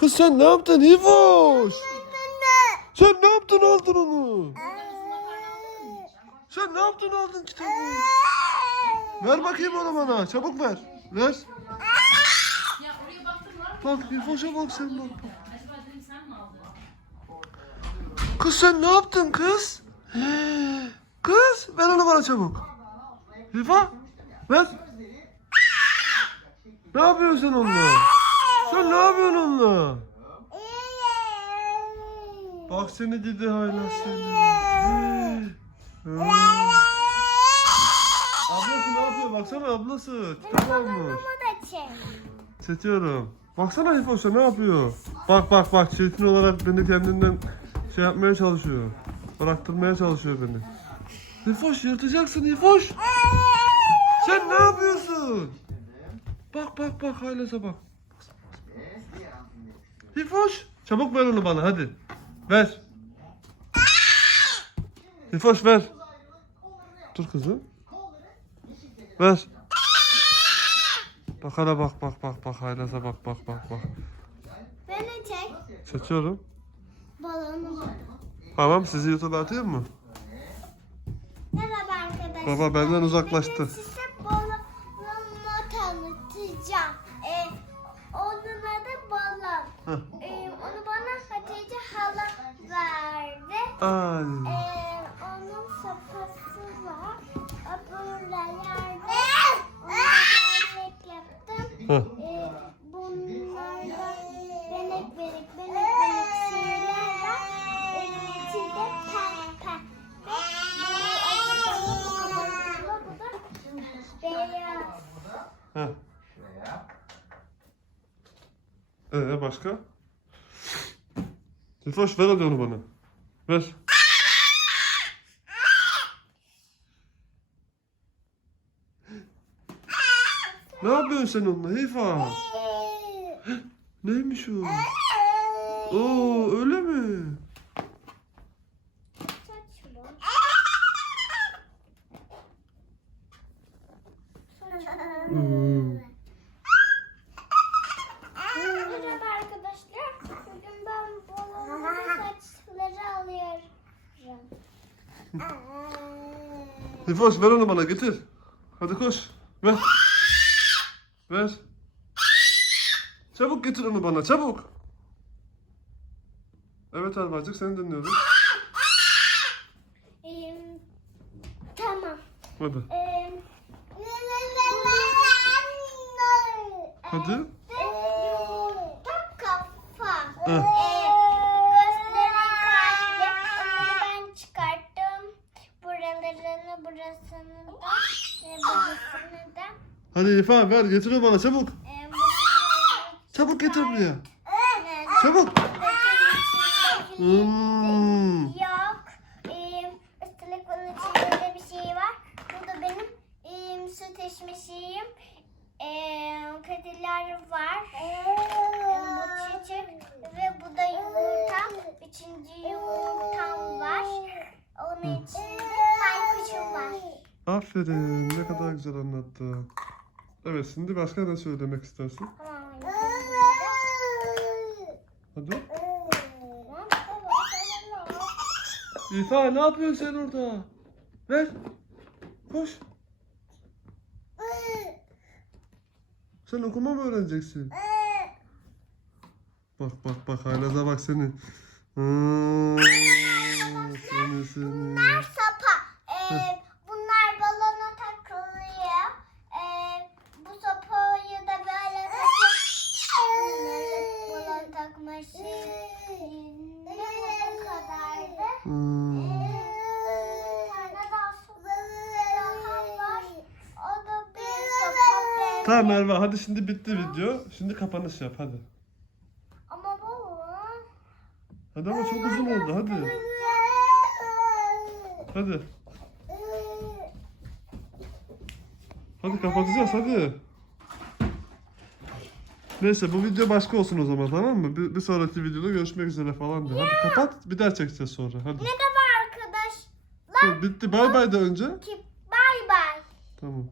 Kız sen ne yaptın İfoş? Sen ne yaptın aldın onu? Sen ne yaptın aldın kitabı? Ver bakayım onu bana. Çabuk ver. Ver. Ya oraya baktım var mı? Bak İfoş'a bak sen bak. Kız sen ne yaptın kız? Kız ver onu bana çabuk. İfa ver. Ne yapıyorsun onunla? Sen ne yapıyorsun onunla? Bak seni dedi hala seni. Ablası ne yapıyor? Baksana ablası. Kitap almış. Çekiyorum. Baksana İfoş'a ne yapıyor? Bak bak bak çetin olarak beni kendinden şey yapmaya çalışıyor. Bıraktırmaya çalışıyor beni. İfoş yırtacaksın İfoş. Sen ne yapıyorsun? Bak bak bak haylese bak. İfoş. Çabuk ver onu bana hadi. Ver. İfoş ver. Dur kızım. Ver. Bak hala bak bak bak bak haylese bak bak bak bak. Beni çek. Seçiyorum. Balonu var. Tamam sizi YouTube'a atayım mı? Merhaba arkadaşlar. Baba benden uzaklaştı. Ay. Ee, onun sopası var. O böyle yerde. Onu ben yaptım. Heh. Ee, bunlardan benek benek benek benek şeyler var. Ee, içi de pembe. Bu da beyaz. Heh. Ee başka? Tifoş ver hadi onu bana. Ver. Ne yapıyorsun sen onunla Heyfa? Neymiş o? Oo öyle mi? Tifoş ver onu bana getir. Hadi koş. Ver. Ver. Çabuk getir onu bana çabuk. Evet Armacık seni dinliyoruz. Ee, tamam. Hadi. Ee, Hadi. Tam kafa. Hı. Burasını da ve burasını da. Hadi İfa ver getir onu bana çabuk. Ee, buraları Çabuk getir buraya. Evet. Çabuk. Hmm. Yok. Ee, üstelik bunun içinde de bir şey var. Bu da benim ee, süt içme şeyim. Ee, kediler var. Ee, bu çiçek ve bu da yumurtam. Üçüncü yumurtam var. Onun var. Aferin ne kadar güzel anlattın. Evet şimdi başka ne söylemek istersin? Hadi. İfa ne yapıyorsun sen orada? Ver. Koş. Sen okuma mı öğreneceksin? Bak bak bak Haylaza bak seni. Hmm, seni seni. Bunlar sapa. Ee, bunlar balona takılıyor. Ee, bu sopayı da böyle takıp balon takma şeyinde bu kadardı. Hmm. Bir tane daha sopa daha var. O da bir sopa benim. Tamam Merve hadi şimdi bitti video. Şimdi kapanış yap hadi. Ama baba. Hadi ama çok uzun oldu hadi. Hadi. Hadi kapatacağız hadi. Neyse bu video başka olsun o zaman tamam mı? Bir, bir sonraki videoda görüşmek üzere falan de. Hadi kapat bir daha çekeceğiz sonra hadi. Merhaba arkadaşlar. Dur, bitti bay bay de önce. Bye bye. Tamam.